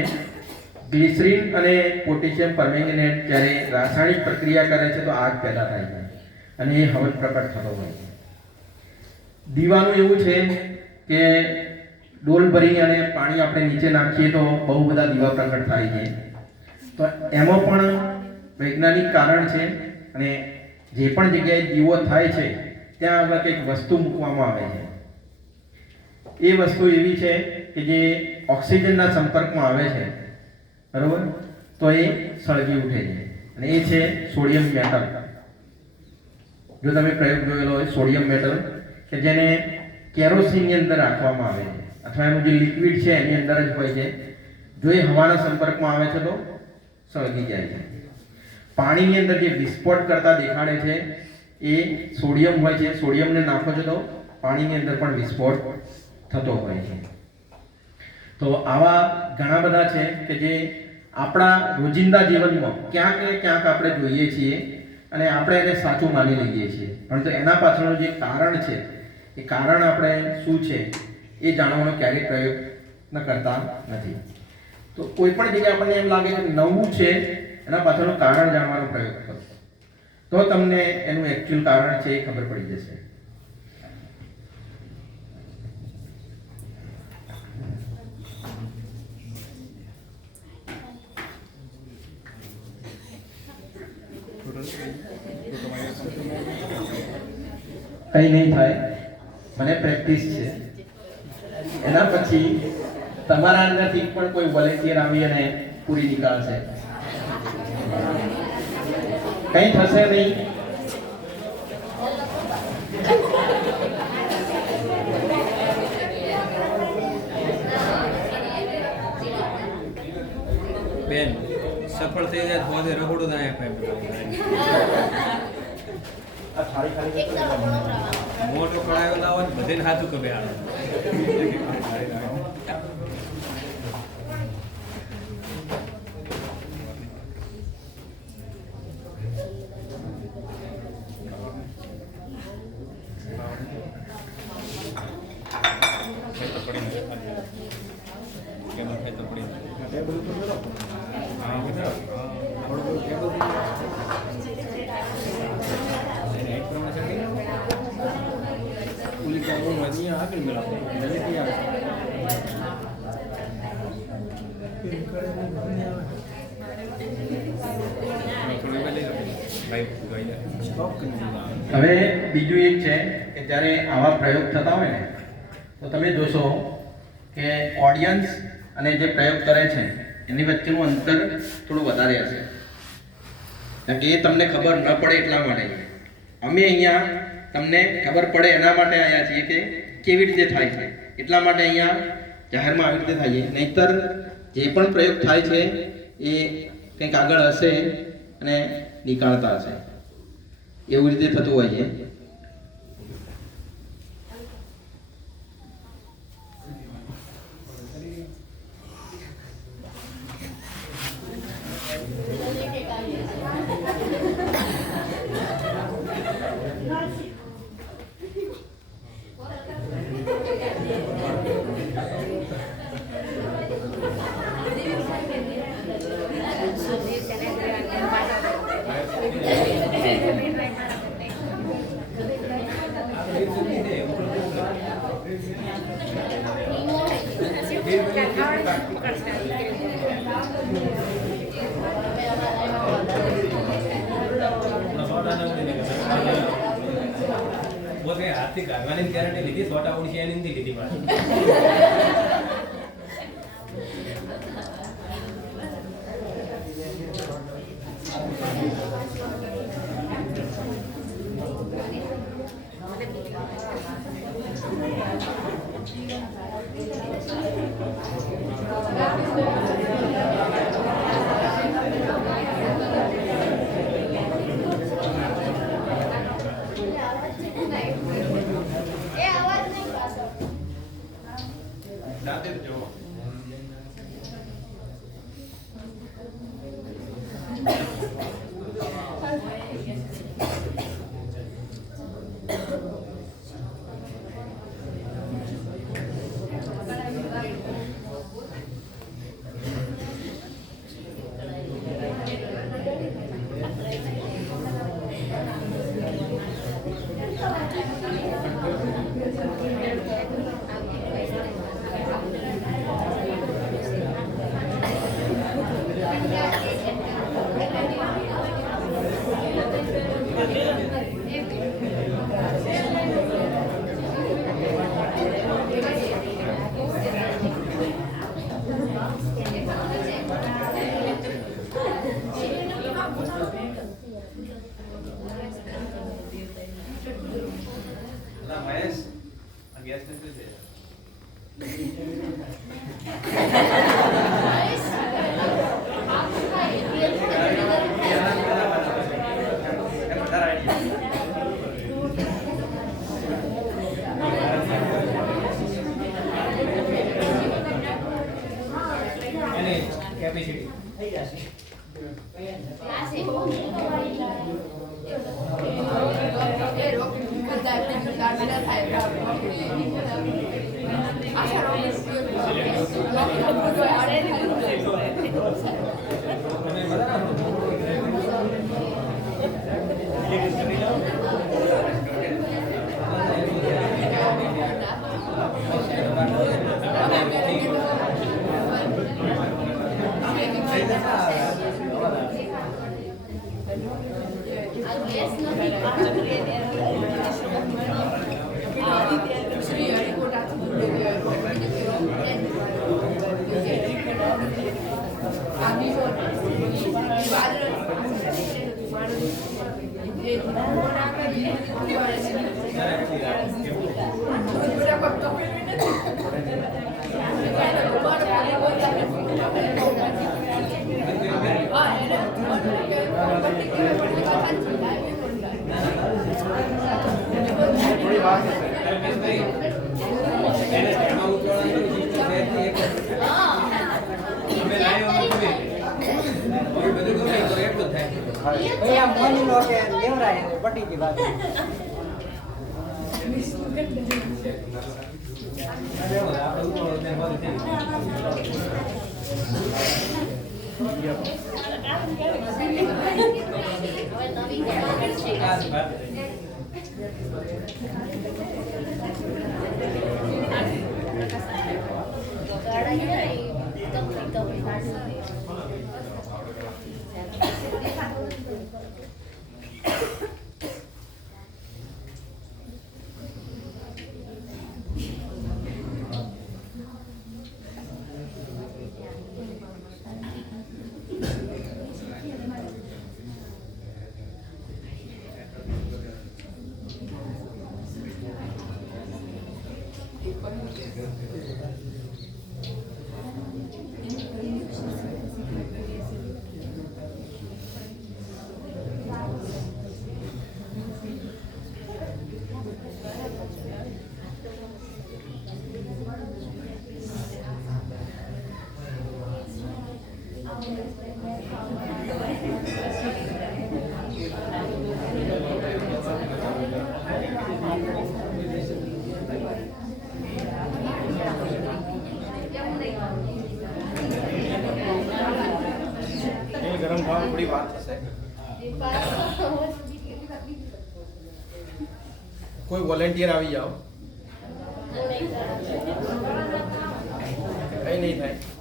ગ્લિસરીન અને પોટેશિયમ પરમેંગેનેટ જ્યારે રાસાયણિક પ્રક્રિયા કરે છે તો આગ પેદા થાય છે અને એ હવન પ્રકટ થતો હોય છે. દીવાનું એવું છે કે ડોલ ભરી અને પાણી આપણે નીચે નાખીએ તો બહુ બધા દીવા પ્રકટ થાય છે. તો એમાં પણ વૈજ્ઞાનિક કારણ છે. અને જે પણ જગ્યાએ દીવો થાય છે ત્યાં આગળ કંઈક વસ્તુ મૂકવામાં આવે છે. એ વસ્તુ એવી છે કે જે ઓક્સિજનના સંપર્કમાં આવે છે, બરોબર, તો એ સળગી ઉઠે છે. અને એ છે સોડિયમ મેટલ. જો તમે પ્રયોગ જોયેલો હોય સોડિયમ મેટલ, કે જેને કેરોસીનની અંદર રાખવામાં આવે છે અથવા એનું જે લિક્વિડ છે એની અંદર જ હોય છે. જો એ હવાના સંપર્કમાં આવે છે તો સળગી જાય છે. પાણીની અંદર જે વિસ્ફોટ કરતા દેખાડે છે એ સોડિયમ હોય છે. સોડિયમને નાખો છો તો પાણીની અંદર પણ વિસ્ફોટ થતો હોય છે. તો આવા ઘણા બધા છે કે જે આપણા રોજિંદા જીવનમાં ક્યાંક ને ક્યાંક આપણે જોઈએ છીએ અને આપણે એને સાચું માની લઈએ છીએ, પરંતુ એના પાછળનું જે કારણ છે એ કારણ આપણે શું છે એ જાણવાનો ક્યારેય પ્રયત્ન કરતા નથી. તો કોઈ પણ જગ્યાએ આપણને એમ લાગે કે નવું છે, એના પાછળનું કારણ જાણવાનો પ્રયોગ કરો તો તમને એનું એકચ્યુઅલ કારણ છે એ ખબર પડી જશે. કંઈ નહીં થાય, મને પ્રેક્ટિસ છે. એના પછી તમારા અંદરથી પણ કોઈ વોલેન્ટિયર આવી અને પૂરી નીકાળશે. કંઈ થશે નહીં. બેન સફળ થઈ જાય તો રગડું થાય મોટો કળાયો લાવો ને બધે હાથું કબે આવે. હવે બીજું એક છે કે જ્યારે આવા પ્રયોગ થતા હોય ને તો તમે જોશો કે ઓડિયન્સ અને જે પ્રયોગ કરે છે એની વચ્ચેનું અંતર થોડું વધારે હશે, કારણ કે એ તમને ખબર ન પડે એટલા માટે. અમે અહીંયા તમને ખબર પડે એના માટે આવ્યા છીએ કે કેવી રીતે થાય છે, એટલા માટે અહીંયા જાહેરમાં આવી રીતે થાય છે. નહીંતર જે પણ પ્રયોગ થાય છે એ કંઈક આગળ હશે અને નીકાળતા હશે, એવું રીતે થતું હોય છે. હાથથી ગાળવાની ગેરંટી લીધી, સોટા ઉડશે એની નથી લીધી પાછી. અલા મહેશ આ ગેસ નથી છે એની કેપેસિટી થઈ જશે ગરમ થવા થોડી વાર થશે કોઈ વોલેન્ટિયર આવી જાઓ કઈ નહીં થાય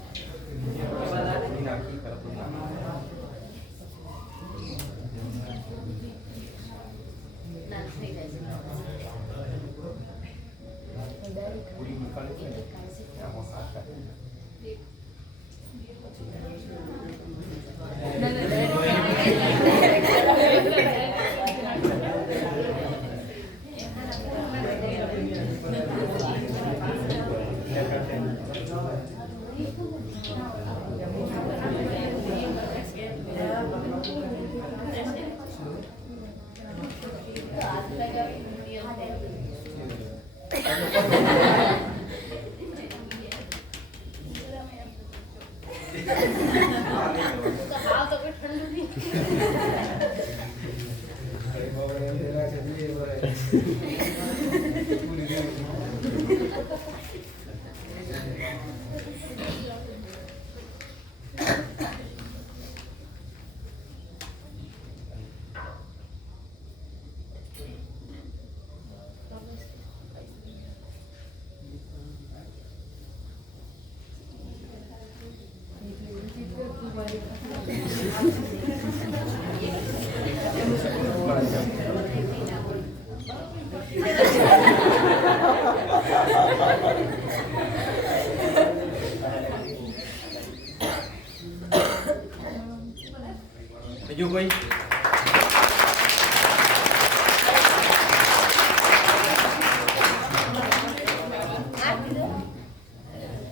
બીજું કોઈ?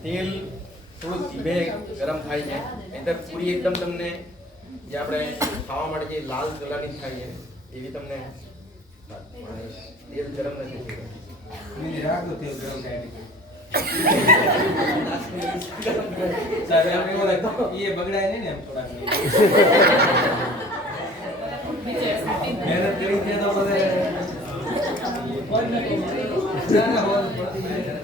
તેલ થોડું ધીમે ગરમ થાય છે, નહીંતર પૂરી એકદમ તમને જે આપણે ખાવા માટે જે લાલ કલરની થાય છે એવી તમને તેલ ગરમ નથી થયું. નહીં, રાખો તેલ ગરમ થાય એટલે. સાહેબ આપણે એવું રાખો, એ બગડાય નહીં ને એમ થોડાક મહેનત કરી છે તો બધે ના ના હોત પડતી જાય.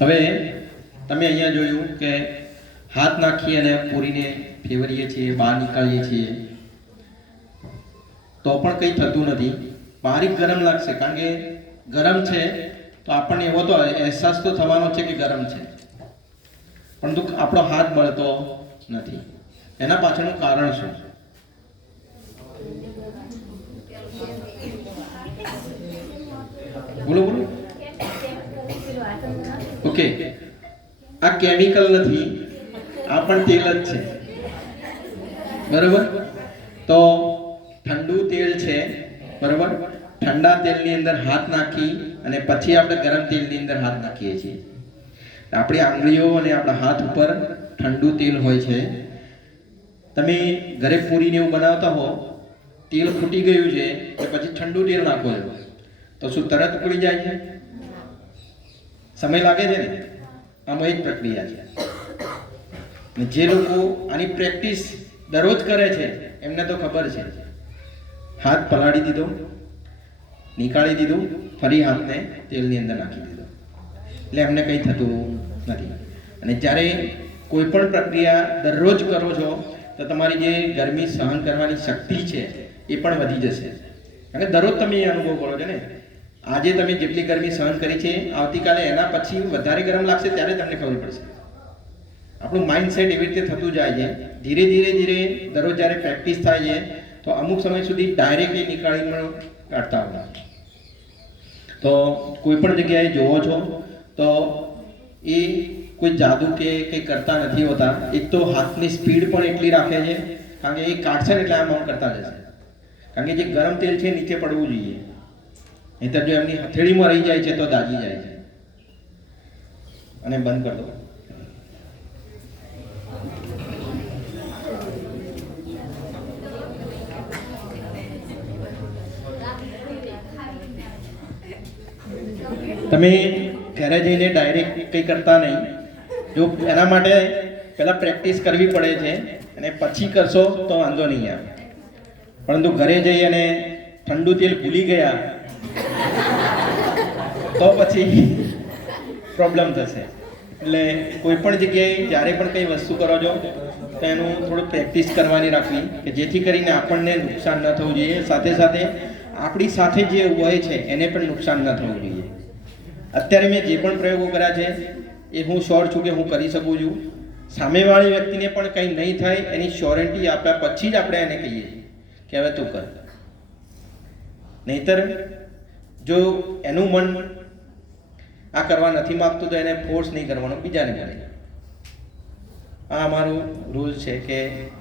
હવે તમે અહીંયા જોયું કે હાથ નાખી અને પૂરીને ફેવરીએ છીએ, બહાર નીકાળીએ છીએ તો પણ કંઈ થતું નથી. બારીક ગરમ લાગશે, કારણ કે ગરમ છે તો આપણને એવો તો અહેસાસ તો થવાનો છે કે ગરમ છે, પરંતુ આપણો હાથ બળતો નથી. એના પાછળનું કારણ શું? બોલો બોલો. ઓકે, આ કેમિકલ નથી, આ પણ તેલ જ છે, બરોબર? તો ઠંડુ તેલ છે, બરોબર? ઠંડા તેલની અંદર હાથ નાખી અને પછી આપણે ગરમ તેલની અંદર હાથ નાખીએ છીએ. આપણી આંગળીઓ અને આપણા હાથ ઉપર ઠંડુ તેલ હોય છે. તમે ઘરે પૂરીને એવું બનાવતા હો, તેલ ફૂટી ગયું છે કે પછી ઠંડુ તેલ નાખો છો તો શું તરત ઉકળી જાય છે? સમય લાગે છે ને? આમાં એક પ્રક્રિયા છે. અને જે લોકો આની પ્રેક્ટિસ દરરોજ કરે છે એમને તો ખબર છે. હાથ પલાળી દીધો, નીકાળી દીધું, ફરી હાથને તેલની અંદર નાખી દીધો, એટલે એમને કંઈ થતું નથી. અને જ્યારે કોઈ પણ પ્રક્રિયા દરરોજ કરો છો તો તમારી જે ગરમી સહન કરવાની શક્તિ છે એ પણ વધી જશે, કારણ કે દરરોજ તમે એ અનુભવ કરો છો ને. આજે તમે જેટલી ગરમી સહન કરી છે, આવતીકાલે એના પછી વધારે ગરમ લાગશે ત્યારે તમને ખબર પડશે. આપણું માઇન્ડસેટ એવી રીતે થતું જાય છે. ધીરે ધીરે ધીરે દરરોજ જ્યારે પ્રેક્ટિસ થાય છે તો અમુક સમય સુધી ડાયરેક્ટ એ નીકાળીને કાઢતા હોય. તો કોઈ પણ જગ્યાએ જોવો છો તો એ કોઈ જાદુ કે કંઈ કરતા નથી હોતા. એક તો હાથની સ્પીડ પણ એટલી રાખે છે, કારણ કે એ કાઢશે ને એટલે આમ આમ કરતા જશે, કારણ કે જે ગરમ તેલ છે નીચે પડવું જોઈએ, નહીંતર જો એમની હથેળીમાં રહી જાય છે તો દાજી જાય છે. અને બંધ કરી દો. તમે ઘરે જઈને ડાયરેક્ટ કંઈ કરતા નહીં. જો એના માટે પહેલાં પ્રેક્ટિસ કરવી પડે છે અને પછી કરશો તો વાંધો નહીં આવે. પરંતુ ઘરે જઈ અને ઠંડુ તેલ ભૂલી ગયા તો પછી પ્રોબ્લેમ થશે. એટલે કોઈ પણ જગ્યાએ જ્યારે પણ કંઈ વસ્તુ કરો છો તો એનું થોડું પ્રેક્ટિસ કરવાની રાખવી કે જેથી કરીને આપણને નુકસાન ન થવું જોઈએ, સાથે સાથે આપણી સાથે જે હોય છે એને પણ નુકસાન ન થવું જોઈએ. અત્યારે મેં જે પણ પ્રયોગો કર્યા છે એ હું શ્યોર છું કે હું કરી શકું છું. સામેવાળી વ્યક્તિને પણ કંઈ નહીં થાય એની શ્યોરિટી આપ્યા પછી જ આપણે એને કહીએ કે હવે તું કર. નહીંતર જો એનું મન આ કરવા નથી માગતું તો એને ફોર્સ નહીં કરવાનો, બીજાને કરે. આ અમારું રૂલ છે કે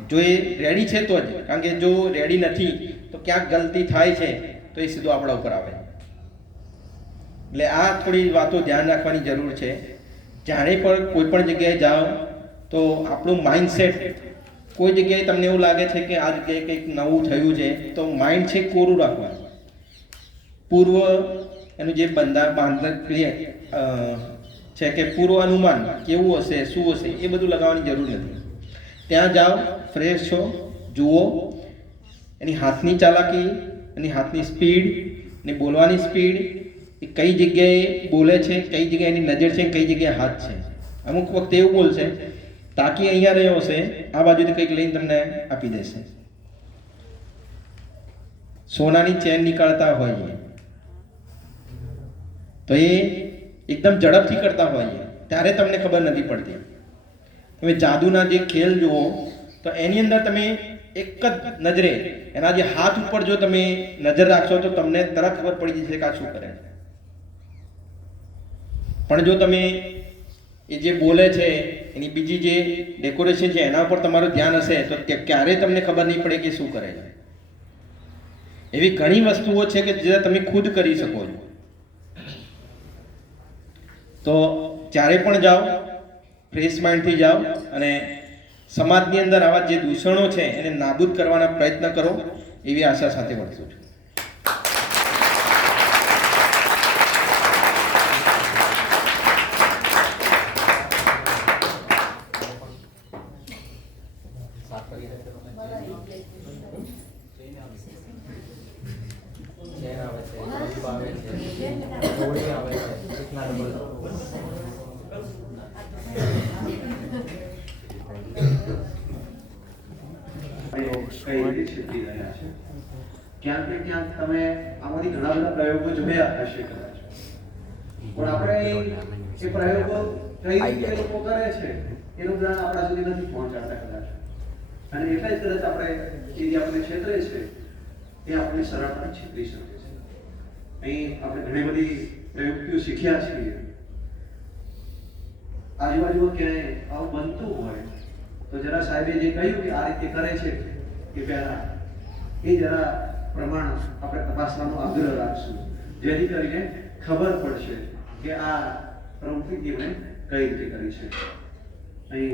જો એ રેડી છે તો જ, કારણ કે જો રેડી નથી તો ક્યાંક ગલતી થાય છે તો એ સીધું આપણા ઉપર આવે. એટલે આ થોડી વાતો ધ્યાન રાખવાની જરૂર છે. જાણે પણ કોઈ પણ જગ્યાએ જાઓ તો આપણું માઇન્ડસેટ, કોઈ જગ્યાએ તમને એવું લાગે છે કે આ જગ્યાએ કંઈક નવું થયું છે તો માઇન્ડ છે કોરું રાખવાનું. પૂર્વ એનું જે બાંધણ છે કે પૂર્વ અનુમાન કેવું હશે, શું હશે, એ બધું લગાવવાની જરૂર નથી. ત્યાં જાઓ, ફ્રેશ છો, જુઓ એની હાથની ચાલાકી, એની હાથની સ્પીડ, એની બોલવાની સ્પીડ, એ કઈ જગ્યાએ બોલે છે, કઈ જગ્યાએ એની નજર છે, કઈ જગ્યાએ હાથ છે. અમુક વખતે એવું બોલશે તાકી અહીંયા રહ્યો હશે, આ બાજુથી કંઈક લઈને તમને આપી દેશે. સોનાની ચેન નીકાળતા હોઈએ તો એ એકદમ ઝડપથી કરતા હોઈએ ત્યારે તમને ખબર નથી પડતી. તમે જાદુના જે ખેલ જુઓ તો એની અંદર તમે એક જ નજરે એના જે હાથ ઉપર જો તમે નજર રાખશો તો તમને તરત ખબર પડી જશે કે આ શું કરે. પણ જો તમે એ જે બોલે છે એની બીજી જે ડેકોરેશન છે એના ઉપર તમારું ધ્યાન હશે તો ક્યારેય તમને ખબર નહીં પડે કે શું કરે છે. એવી ઘણી વસ્તુઓ છે કે જે તમે ખુદ કરી શકો છો. તો જ્યારે પણ જાઓ ફ્રેશ માઇન્ડથી જાઓ અને સમાજની અંદર આવા જે દૂષણો છે એને નાબૂદ કરવાના પ્રયત્ન કરો એવી આશા સાથે વર્તું છું. કઈ રીતે શીખી રહ્યા છે. ક્યાંક ને ક્યાંક તમે આમાંથી ઘણા બધા પ્રયોગો જોયા હશે કદાચ, પણ આપણે એ પ્રયોગો કઈ રીતે લોકો કરે છે એનું જ્ઞાન આપણા સુધી નથી પહોંચાડતા કદાચ. અને એટલે જ કદાચ આપણે જે આપણે છેતરે છે એ આપણે સરળતાથી છેતરી શકે છે. અહીં આપણે ઘણી બધી પ્રયુક્તિઓ શીખ્યા છીએ. આજુબાજુમાં ક્યાંય આવું બનતું હોય તો જરા સાહેબે જે કહ્યું કે આ રીતે કરે છે કે પહેલા એ જરા પ્રમાણ આપણે તપાસવાનો આગ્રહ રાખશું, જેથી કરીને ખબર પડશે કે આ પ્રવૃત્તિ એમણે કઈ રીતે કરી છે. અહીં